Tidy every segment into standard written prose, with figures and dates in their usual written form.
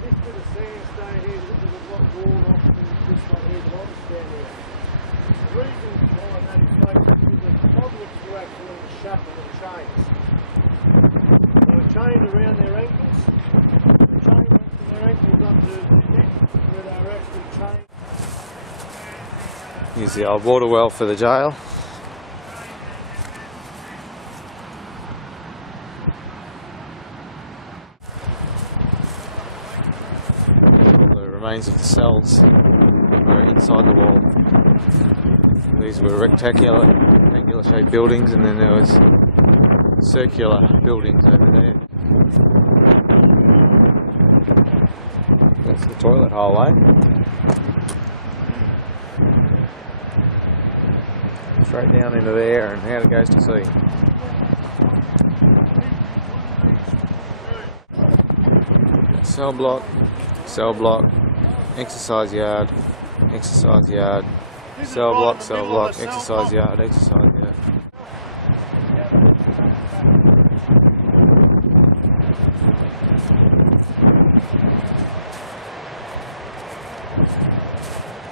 This bit of sandstone here, this is a lot worn off and this one here, the bottom's down here. The reason why that is like that is the convicts were actually shackled and chains. They were chained around their ankles. The chain went from their ankles up to their neck, where they were actually chained. Here's the old water well for the jail. Remains of the cells were inside the wall. These were rectangular shaped buildings, and then there was circular buildings over there. That's the toilet hole, eh? Straight down into there, and out it goes to sea. Cell block, exercise yard, cell block, exercise yard.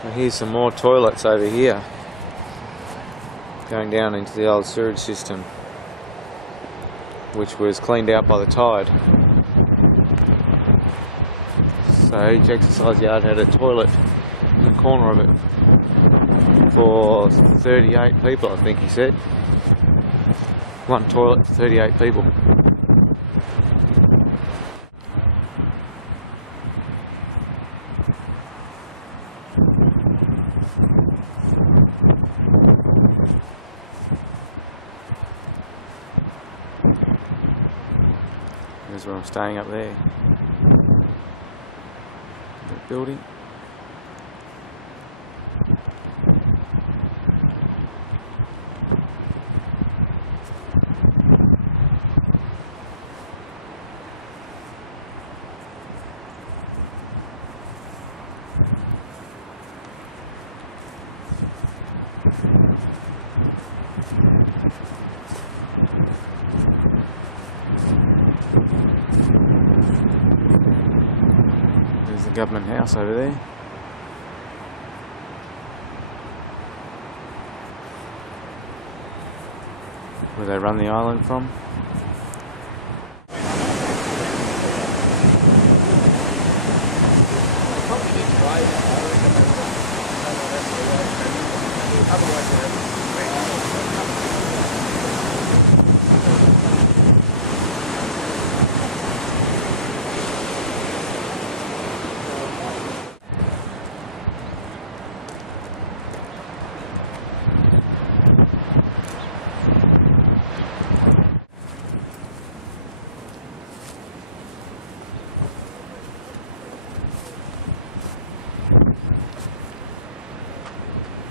And here's some more toilets over here, going down into the old sewage system, which was cleaned out by the tide. So each exercise yard had a toilet in the corner of it for 38 people, I think he said. One toilet for 38 people. Here's where I'm staying up there. That building. There's the government house over there. Where they run the island from.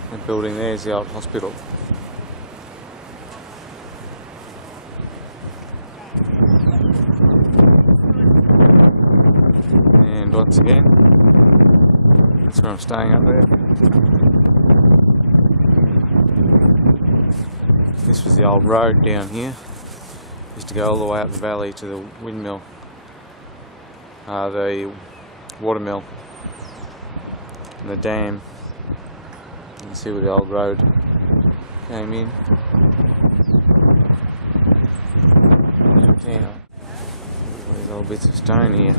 The building there is the old hospital. And once again, that's where I'm staying up there. This was the old road down here. Used to go all the way up the valley to the windmill, the watermill, and the dam. You can see where the old road came in. Town. There's all bits of stone here.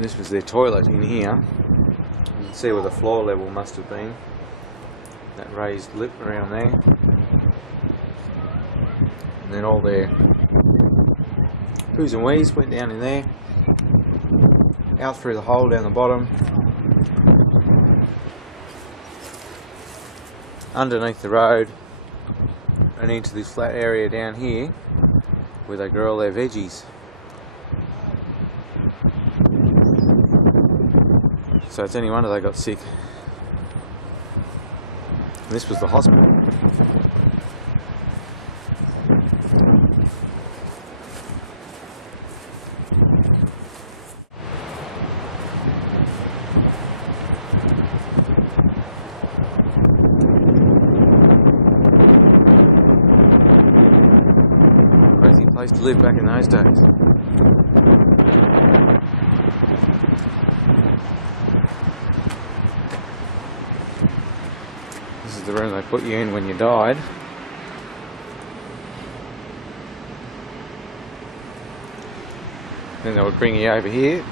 This was their toilet in here. You can see where the floor level must have been. That raised lip around there. And then all their poos and wees went down in there. Out through the hole down the bottom. Underneath the road. And into this flat area down here where they grow all their veggies. so it's any wonder they got sick. And this was the hospital. Crazy place to live back in those days. This is the room they put you in when you died. Then they would bring you over here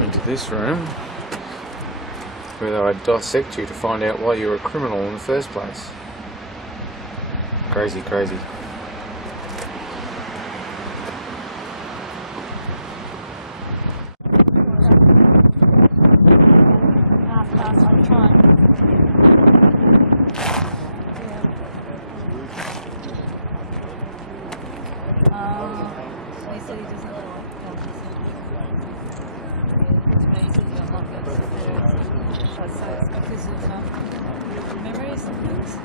into this room where they would dissect you to find out why you were a criminal in the first place. Crazy, crazy. Memories and things.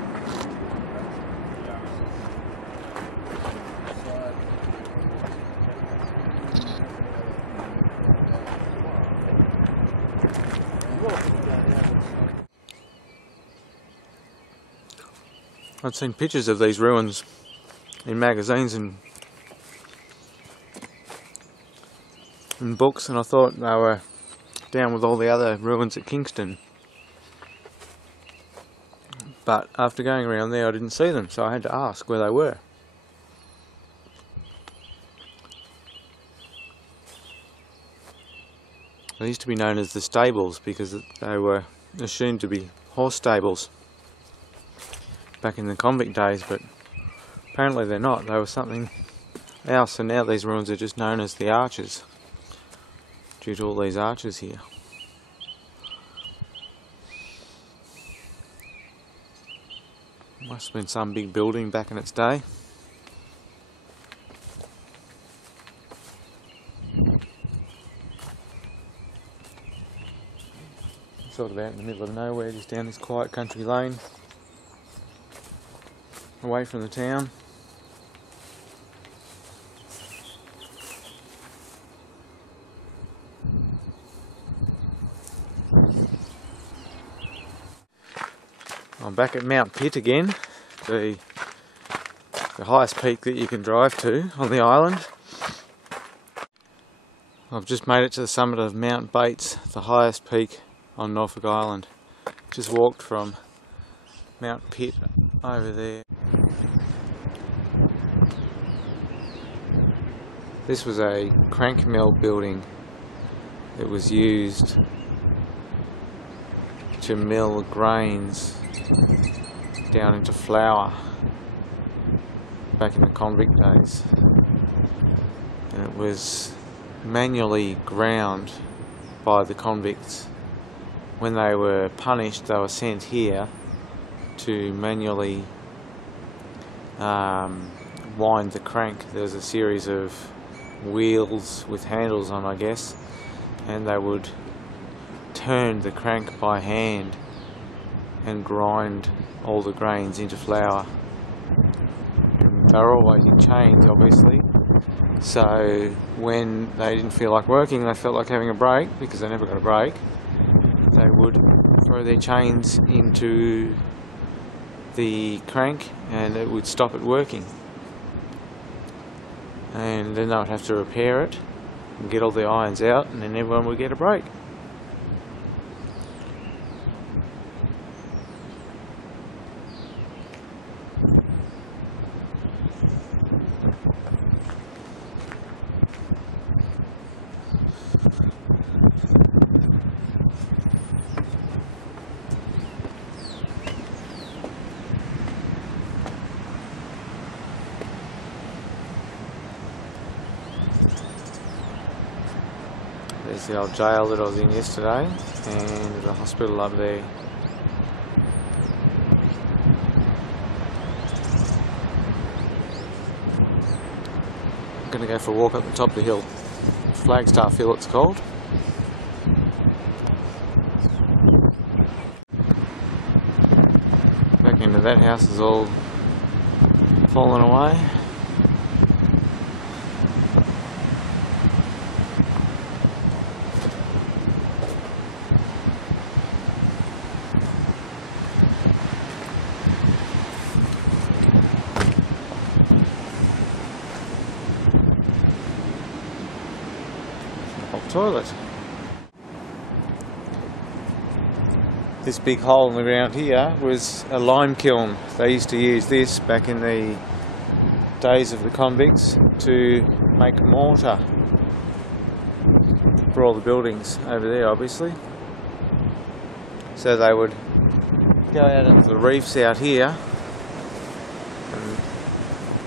I'd seen pictures of these ruins in magazines and books, and I thought they were down with all the other ruins at Kingston. But after going around there I didn't see them, so I had to ask where they were. They used to be known as the stables because they were assumed to be horse stables back in the convict days, but apparently they're not. They were something else, and now these ruins are just known as the arches due to all these arches here. Must have been some big building back in its day. Sort of out in the middle of nowhere, just down this quiet country lane, away from the town. I'm back at Mount Pitt again, the highest peak that you can drive to on the island. I've just made it to the summit of Mount Bates, the highest peak on Norfolk Island. Just walked from Mount Pitt over there. This was a crank mill building that was used to mill grains down into flour back in the convict days, and it was manually ground by the convicts. When they were punished, they were sent here to manually wind the crank. There was a series of wheels with handles on, I guess, and they would turn the crank by hand and grind all the grains into flour. And they were always in chains, obviously, so when they didn't feel like working, they felt like having a break, because they never got a break, they would throw their chains into the crank and it would stop it working, and then they would have to repair it and get all the irons out, and then everyone would get a break. There's the old jail that I was in yesterday, and the hospital up there. I'm going to go for a walk up the top of the hill. Flagstaff Hill it's called. Back into that house is all fallen away. Toilet. This big hole in the ground here was a lime kiln. They used to use this back in the days of the convicts to make mortar for all the buildings over there, obviously. So they would go out into the reefs out here and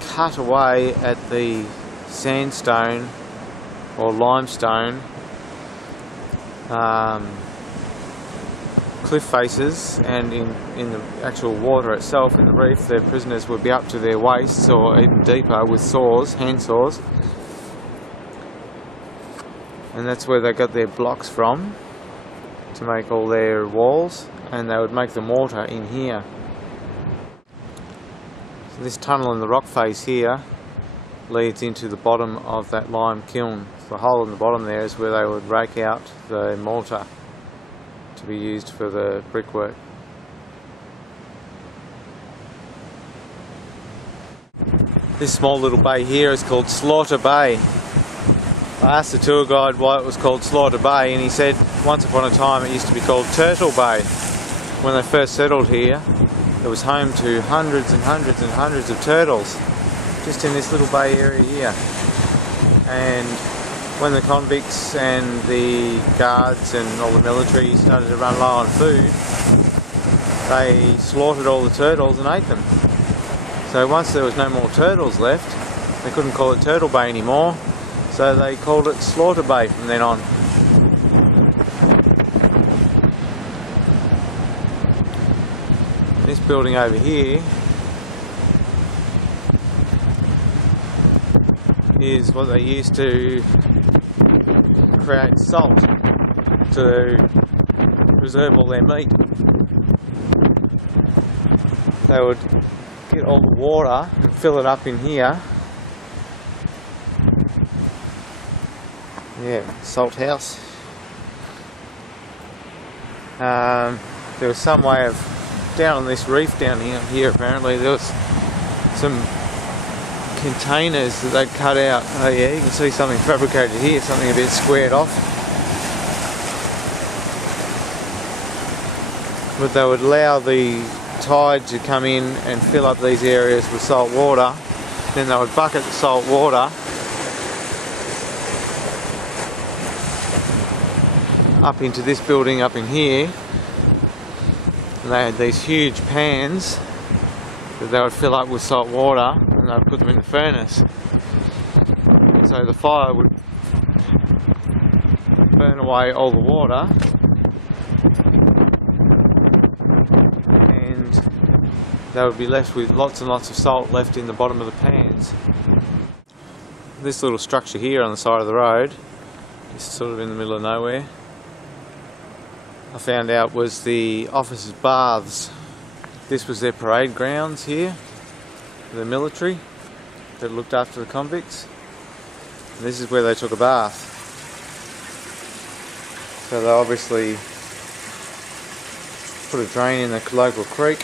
cut away at the sandstone or limestone cliff faces, and in the actual water itself in the reef, their prisoners would be up to their waists or even deeper with saws, hand saws, and that's where they got their blocks from to make all their walls, and they would make the mortar in here. So this tunnel in the rock face here leads into the bottom of that lime kiln. The hole in the bottom there is where they would rake out the mortar to be used for the brickwork. This small little bay here is called Slaughter Bay. I asked the tour guide why it was called Slaughter Bay, and he said once upon a time it used to be called Turtle Bay. When they first settled here, it was home to hundreds and hundreds and hundreds of turtles just in this little bay area here. And when the convicts and the guards and all the military started to run low on food, they slaughtered all the turtles and ate them. So once there was no more turtles left, they couldn't call it Turtle Bay anymore, so they called it Slaughter Bay from then on. This building over here is what they used to create salt to preserve all their meat. They would get all the water and fill it up in here. Yeah, salt house. There was some way of, down on this reef down here apparently, there was some containers that they'd cut out. Oh yeah, you can see something fabricated here, something a bit squared off. But they would allow the tide to come in and fill up these areas with salt water. Then they would bucket the salt water up into this building up in here. And they had these huge pans that they would fill up with salt water, and they would put them in the furnace. So the fire would burn away all the water, and they would be left with lots and lots of salt left in the bottom of the pans. This little structure here on the side of the road is sort of in the middle of nowhere. I found out was the officers' baths. This was their parade grounds here, the military that looked after the convicts. And this is where they took a bath. So they obviously put a drain in the local creek,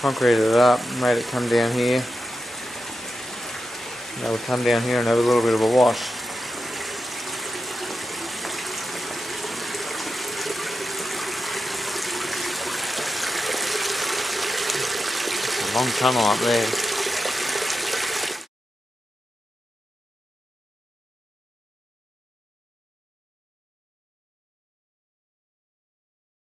concreted it up, made it come down here. And they would come down here and have a little bit of a wash. Long tunnel up there.